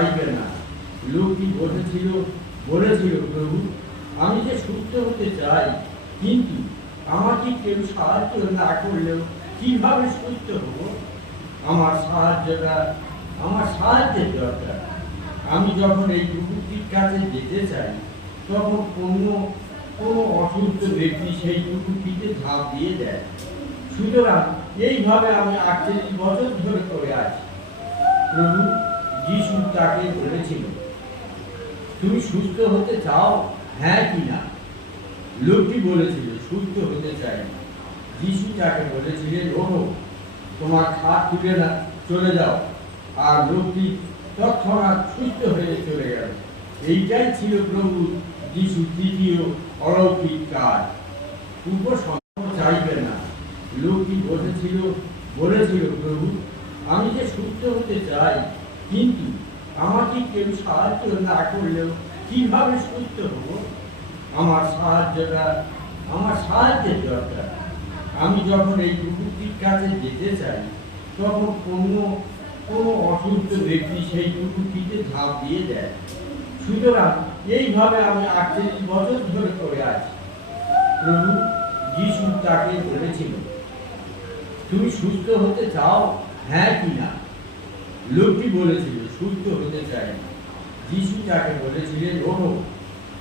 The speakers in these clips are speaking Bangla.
চাইবে না। লোকটি বলেছিল, প্রভু, আমি যে সুস্থ হতে চাই, কিন্তু আমাকে কেউ সাহায্য না করলেও কিভাবে সুস্থ হব? আমার সাহায্যের দরকার। আমি যখন এই কুকুরটির কাছে যেতে চাই, তখন কোনো অসুস্থ ব্যক্তি সেই কুকুরটিকে ঝাঁপ দিয়ে দেয়। সুতরাং এইভাবে আমি 48 বছর ধরে করে আছি। প্রভু যিশু তাকে বলেছিল, তুমি সুস্থ হতে চাও, হ্যাঁ কি না? লোকটি বলেছিল, সুস্থ হতে চাই। যিশু তাকে বলেছিলেন, ওঠো, তোমার খাট তুলে না চলে যাও। আর লোকটি তৎক্ষণাৎ সুস্থ হয়ে চলে গেল। এইটাই ছিল প্রভু যিশু তৃতীয় অলৌকিক কাজ। উপসংহার চাইবে না। লোকটি বলেছিল, প্রভু, আমি যে সুস্থ হতে চাই, কিন্তু আমাকে কেউ সাহায্য না করলেও কিভাবে সুস্থ হব? আমার সাহায্যের দরকার। আমি যখন এই কুকুরটির কাছে যেতে চাই, তখন কোনো অসুস্থ ব্যক্তি সেই কুকুরটিকে ঝাঁপ দিয়ে দেয়। সুতরাং এইভাবে আমি 48 বছর ধরে করে আছি। প্রভু যিশু তাকে বলেছিল, তুমি সুস্থ হতে চাও, হ্যাঁ কি না? লোকটি বলেছিল, সুস্থ হতে চাই। যিশু তাকে বলেছিলেন, ওঠো,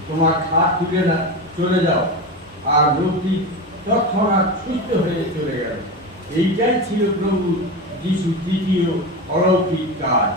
তোমার খাট তুলে না চলে যাও। আর লোকটি তৎক্ষণাৎ সুস্থ হয়ে চলে গেল। এইটাই ছিল প্রভু যিশু তৃতীয় অলৌকিক কাজ।